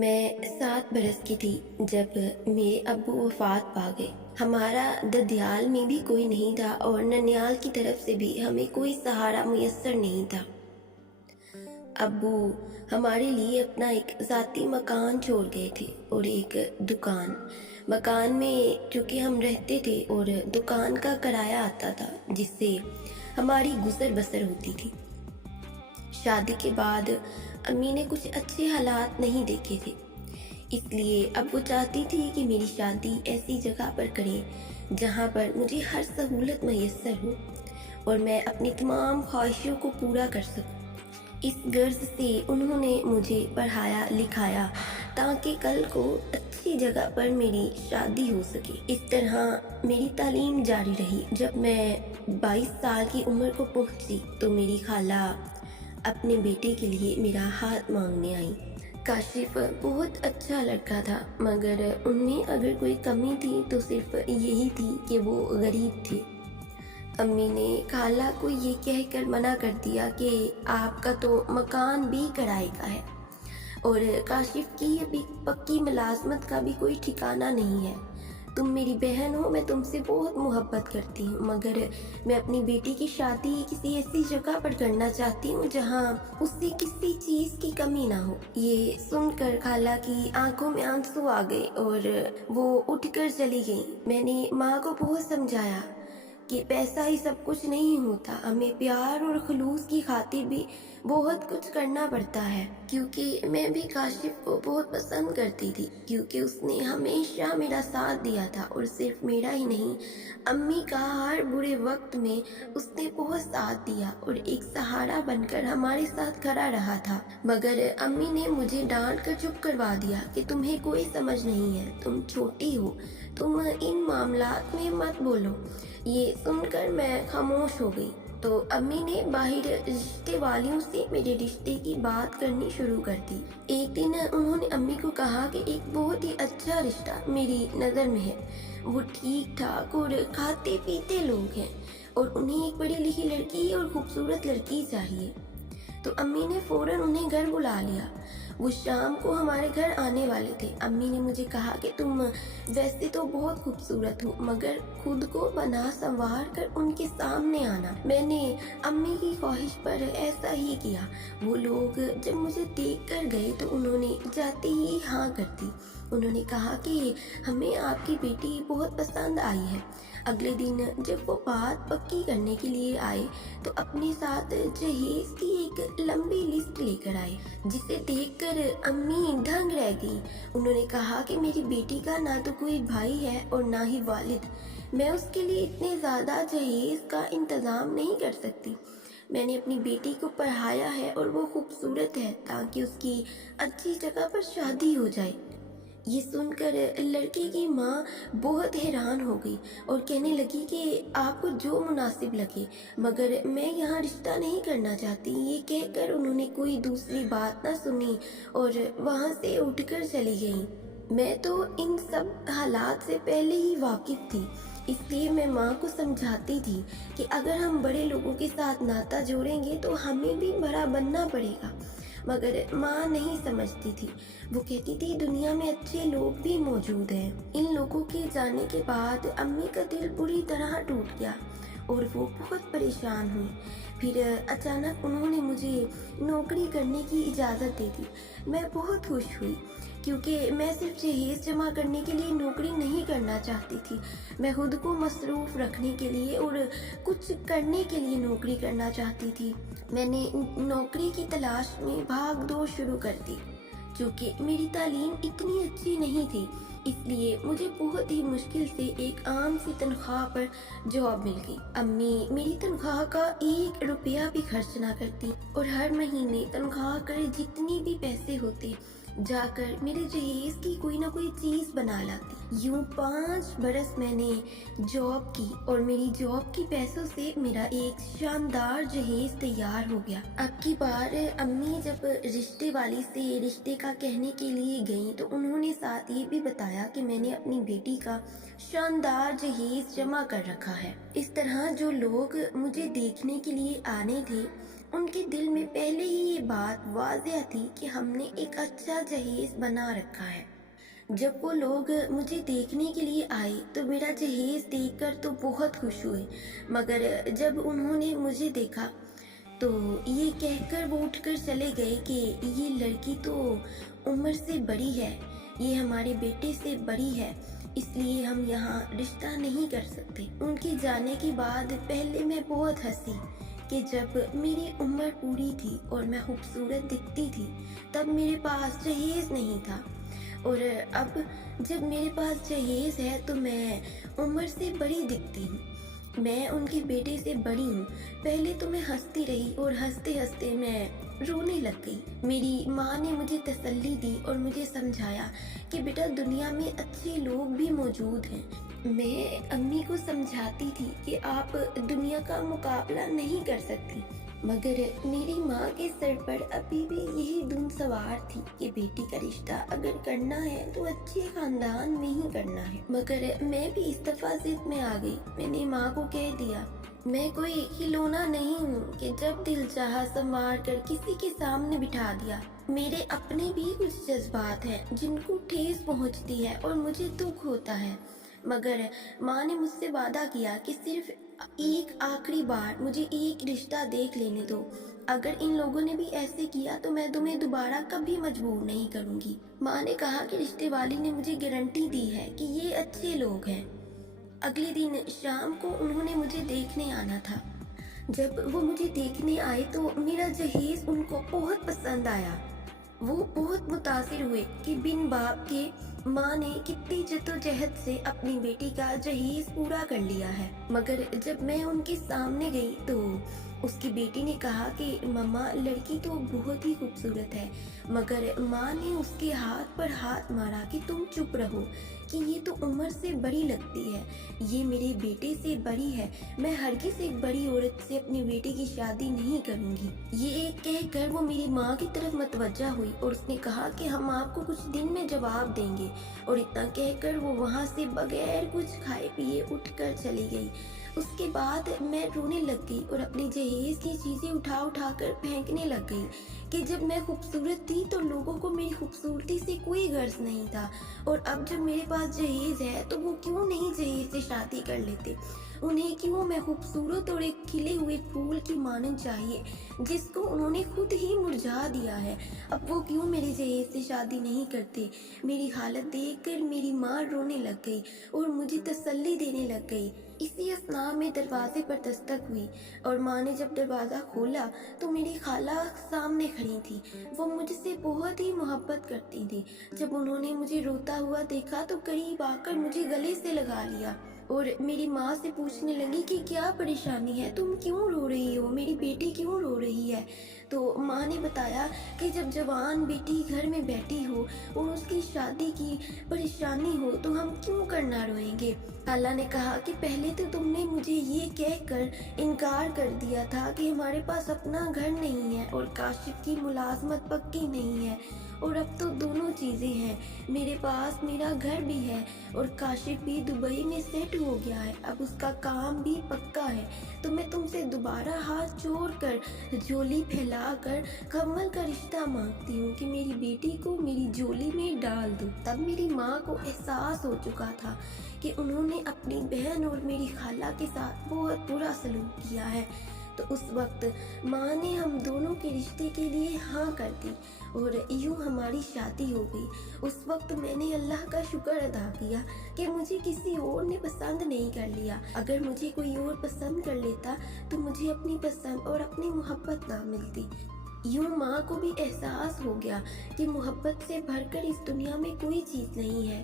میں 7 برس کی تھی جب میرے ابو وفات پا گئے۔ ہمارا ددیال میں بھی کوئی نہیں تھا اور ننیال کی طرف سے بھی ہمیں کوئی سہارا میسر نہیں تھا۔ ابو ہمارے لیے اپنا ایک ذاتی مکان چھوڑ گئے تھے اور ایک دکان۔ مکان میں چونکہ ہم رہتے تھے اور دکان کا کرایہ آتا تھا جس سے ہماری گزر بسر ہوتی تھی۔ شادی کے بعد امی نے کچھ اچھے حالات نہیں دیکھے تھے، اس لیے اب وہ چاہتی تھی کہ میری شادی ایسی جگہ پر کرے جہاں پر مجھے ہر سہولت میسر ہو اور میں اپنی تمام خواہشوں کو پورا کر سکوں۔ اس غرض سے انہوں نے مجھے پڑھایا لکھایا تاکہ کل کو اچھی جگہ پر میری شادی ہو سکے۔ اس طرح میری تعلیم جاری رہی۔ جب میں 22 سال کی عمر کو پہنچی تو میری خالہ اپنے بیٹے کے لیے میرا ہاتھ مانگنے آئی۔ کاشف بہت اچھا لڑکا تھا، مگر ان میں اگر کوئی کمی تھی تو صرف یہی تھی کہ وہ غریب تھے۔ امی نے خالہ کو یہ کہہ کر منع کر دیا کہ آپ کا تو مکان بھی کرائے کا ہے اور کاشف کی ابھی پکی ملازمت کا بھی کوئی ٹھکانہ نہیں ہے۔ تم میری بہن ہو، میں تم سے بہت محبت کرتی ہوں، مگر میں اپنی بیٹی کی شادی کسی ایسی جگہ پر کرنا چاہتی ہوں جہاں اس سے کسی چیز کی کمی نہ ہو۔ یہ سن کر خالہ کی آنکھوں میں آنسو آ گئے اور وہ اٹھ کر چلی گئیں۔ میں نے ماں کو بہت سمجھایا کہ پیسہ ہی سب کچھ نہیں ہوتا، ہمیں پیار اور خلوص کی خاطر بھی بہت کچھ کرنا پڑتا ہے۔ کیونکہ میں بھی کاشف کو بہت پسند کرتی تھی، کیونکہ اس نے ہمیشہ میرا ساتھ دیا تھا اور صرف میرا ہی نہیں، امی کا ہر برے وقت میں اس نے بہت ساتھ دیا اور ایک سہارا بن کر ہمارے ساتھ کھڑا رہا تھا۔ مگر امی نے مجھے ڈانٹ کر چپ کروا دیا کہ تمہیں کوئی سمجھ نہیں ہے، تم چھوٹی ہو، تم ان معاملات میں مت بولو۔ یہ سن کر میں خاموش ہو گئی تو امی نے باہر رشتے والیوں سے میرے رشتے کی بات کرنی شروع کر دی۔ ایک دن انہوں نے امی کو کہا کہ ایک بہت ہی اچھا رشتہ میری نظر میں ہے، وہ ٹھیک ٹھاک اور کھاتے پیتے لوگ ہیں اور انہیں ایک پڑھی لکھی لڑکی اور خوبصورت لڑکی چاہیے۔ تو امی نے فوراً انہیں گھر بلا لیا۔ وہ شام کو ہمارے گھر آنے والے تھے۔ امی نے مجھے کہا کہ تم ویسے تو بہت خوبصورت ہو، مگر خود کو بنا سنوار کر ان کے سامنے آنا۔ میں نے امی کی خواہش پر ایسا ہی کیا۔ وہ لوگ جب مجھے دیکھ کر گئے تو انہوں نے جاتے ہی ہاں کر دی۔ انہوں نے کہا کہ ہمیں آپ کی بیٹی بہت پسند آئی ہے۔ اگلے دن جب وہ بات پکی کرنے کے لیے آئے تو اپنے ساتھ جہیز کی ایک لمبی لسٹ لے کر آئے، جسے دیکھ کر امی دنگ رہ گئی۔ انہوں نے کہا کہ میری بیٹی کا نہ تو کوئی بھائی ہے اور نہ ہی والد، میں اس کے لیے اتنے زیادہ جہیز کا انتظام نہیں کر سکتی۔ میں نے اپنی بیٹی کو پڑھایا ہے اور وہ خوبصورت ہے تاکہ اس کی اچھی جگہ پر شادی ہو جائے۔ یہ سن کر لڑکی کی ماں بہت حیران ہو گئی اور کہنے لگی کہ آپ کو جو مناسب لگے، مگر میں یہاں رشتہ نہیں کرنا چاہتی۔ یہ کہہ کر انہوں نے کوئی دوسری بات نہ سنی اور وہاں سے اٹھ کر چلی گئیں۔ میں تو ان سب حالات سے پہلے ہی واقف تھی، اس لیے میں ماں کو سمجھاتی تھی کہ اگر ہم بڑے لوگوں کے ساتھ ناتا جوڑیں گے تو ہمیں بھی بڑا بننا پڑے گا، مگر ماں نہیں سمجھتی تھی۔ وہ کہتی تھی دنیا میں اچھے لوگ بھی موجود ہیں۔ ان لوگوں کے جانے کے بعد امی کا دل بری طرح ٹوٹ گیا اور وہ بہت پریشان ہوئی۔ پھر اچانک انہوں نے مجھے نوکری کرنے کی اجازت دے دی۔ میں بہت خوش ہوئی کیونکہ میں صرف جہیز جمع کرنے کے لیے نوکری نہیں کرنا چاہتی تھی، میں خود کو مصروف رکھنے کے لیے اور کچھ کرنے کے لیے نوکری کرنا چاہتی تھی۔ میں نے نوکری کی تلاش میں بھاگ دوڑ شروع کر دی۔ چونکہ میری تعلیم اتنی اچھی نہیں تھی، اس لیے مجھے بہت ہی مشکل سے ایک عام سی تنخواہ پر جاب مل گئی۔ امی میری تنخواہ کا 1 روپیہ بھی خرچ نہ کرتی اور ہر مہینے تنخواہ کے جتنی بھی پیسے ہوتے جا کر میرے جہیز کی کوئی نہ کوئی چیز بنا لاتی۔ یوں 5 برس میں نے جاب کی اور میری جاب کے پیسوں سے میرا ایک شاندار جہیز تیار ہو گیا۔ اب کی بار امی جب رشتے والی سے رشتے کا کہنے کے لیے گئیں تو انہوں نے ساتھ یہ بھی بتایا کہ میں نے اپنی بیٹی کا شاندار جہیز جمع کر رکھا ہے۔ اس طرح جو لوگ مجھے دیکھنے کے لیے آنے تھے ان کے دل میں پہلے ہی یہ بات واضح تھی کہ ہم نے ایک اچھا جہیز بنا رکھا ہے۔ جب وہ لوگ مجھے دیکھنے کے لیے آئے تو میرا جہیز دیکھ کر تو بہت خوش ہوئے، مگر جب انہوں نے مجھے دیکھا تو یہ کہہ کر وہ اٹھ کر چلے گئے کہ یہ لڑکی تو عمر سے بڑی ہے، یہ ہمارے بیٹے سے بڑی ہے، اس لیے ہم یہاں رشتہ نہیں کر سکتے۔ ان کے جانے کے بعد پہلے میں بہت ہنسی کہ جب میری عمر پوری تھی اور میں خوبصورت دکھتی تھی تب میرے پاس جہیز نہیں تھا، اور اب جب میرے پاس جہیز ہے تو میں عمر سے بڑی دکھتی ہوں، میں ان کے بیٹے سے بڑی ہوں۔ پہلے تو میں ہنستی رہی اور ہنستے ہنستے میں رونے لگ گئی۔ میری ماں نے مجھے تسلی دی اور مجھے سمجھایا کہ بیٹا دنیا میں اچھے لوگ بھی موجود ہیں۔ میں امی کو سمجھاتی تھی کہ آپ دنیا کا مقابلہ نہیں کر سکتی، مگر میری ماں کے سر پر ابھی بھی یہی دھن سوار تھی کہ بیٹی کا رشتہ اگر کرنا ہے تو اچھے خاندان میں ہی کرنا ہے۔ مگر میں بھی اس دفعہ ضد میں آ گئی۔ میں نے ماں کو کہہ دیا میں کوئی کھلونا نہیں ہوں کہ جب دل چاہا سنوار کر کسی کے سامنے بٹھا دیا۔ میرے اپنے بھی کچھ جذبات ہیں جن کو ٹھیس پہنچتی ہے اور مجھے دکھ ہوتا ہے، مگر ماں نے مجھ سے وعدہ کیا کہ صرف ایک آخری بار مجھے ایک رشتہ دیکھ لینے دو، اگر ان لوگوں نے بھی ایسے کیا تو میں تمہیں دوبارہ کبھی مجبور نہیں کروں گی۔ ماں نے کہا کہ رشتے والی نے مجھے گارنٹی دی ہے کہ یہ اچھے لوگ ہیں۔ اگلے دن شام کو انہوں نے مجھے دیکھنے آنا تھا۔ جب وہ مجھے دیکھنے آئے تو میرا جہیز ان کو بہت پسند آیا۔ وہ بہت متاثر ہوئے کہ بن باپ کے ماں نے کتنی جدوجہد سے اپنی بیٹی کا جہیز پورا کر لیا ہے۔ مگر جب میں ان کے سامنے گئی تو اس کی بیٹی نے کہا کہ مما لڑکی تو بہت ہی خوبصورت ہے، مگر ماں نے اس کے ہاتھ پر ہاتھ مارا کہ تم چپ رہو، کہ یہ تو عمر سے بڑی لگتی ہے، یہ میرے بیٹے سے بڑی ہے، میں ہرگز ایک بڑی عورت سے اپنے بیٹے کی شادی نہیں کروں گی۔ یہ کہہ کر وہ میری ماں کی طرف متوجہ ہوئی اور اس نے کہا کہ ہم آپ کو کچھ دن میں جواب دیں گے، اور اتنا کہہ کر وہ وہاں سے بغیر کچھ کھائے پیے اٹھ کر چلی گئی۔ اس کے بعد میں رونے لگ گئی اور اپنی جہیز کی چیزیں اٹھا کر پھینکنے لگ گئی کہ جب میں خوبصورت تھی تو لوگوں کو میری خوبصورتی سے کوئی غرض نہیں تھا، اور اب جب میرے پاس جہیز ہے تو وہ کیوں نہیں جہیز سے شادی کر لیتے؟ انہیں کیوں میں خوبصورت اور ایک کھلے ہوئے پھول کی مانند چاہیے جس کو انہوں نے خود ہی مرجھا دیا ہے؟ اب وہ کیوں میرے جہیز سے شادی نہیں کرتے؟ میری حالت دیکھ کر میری ماں رونے لگ گئی اور مجھے تسلی دینے لگ گئی۔ اسی اثناء میں دروازے پر دستک ہوئی اور ماں نے جب دروازہ کھولا تو میری خالہ سامنے کھڑی تھی۔ وہ مجھ سے بہت ہی محبت کرتی تھی۔ جب انہوں نے مجھے روتا ہوا دیکھا تو قریب آ کر مجھے گلے سے لگا لیا اور میری ماں سے پوچھنے لگی کہ کیا پریشانی ہے، تم کیوں رو رہی ہو، میری بیٹی کیوں رو رہی ہے؟ تو ماں نے بتایا کہ جب جوان بیٹی گھر میں بیٹھی ہو اور اس کی شادی کی پریشانی ہو تو ہم کیوں کرنا روئیں گے۔ اللہ نے کہا کہ پہلے تو تم نے مجھے یہ کہہ کر انکار کر دیا تھا کہ ہمارے پاس اپنا گھر نہیں ہے اور کاشف کی ملازمت پکی نہیں ہے، اور اب تو دونوں چیزیں ہیں، میرے پاس میرا گھر بھی ہے اور کاشف بھی دبئی میں سیٹ ہو گیا ہے، اب اس کا کام بھی پکا ہے، تو میں تم سے دوبارہ ہاتھ جوڑ کر جھولی پھیلا کر کمل کا رشتہ مانگتی ہوں کہ میری بیٹی کو میری جھولی میں ڈال دو۔ تب میری ماں کو احساس ہو چکا تھا کہ انہوں نے اپنی بہن اور میری خالہ کے ساتھ بہت برا سلوک کیا ہے، تو اس وقت ماں نے ہم دونوں کے رشتے کے لیے ہاں کر دی اور یوں ہماری شادی ہو گئی۔ اس وقت میں نے اللہ کا شکر ادا کیا کہ مجھے کسی اور نے پسند نہیں کر لیا، اگر مجھے کوئی اور پسند کر لیتا تو مجھے اپنی پسند اور اپنی محبت نہ ملتی۔ یوں ماں کو بھی احساس ہو گیا کہ محبت سے بڑھ کر اس دنیا میں کوئی چیز نہیں ہے۔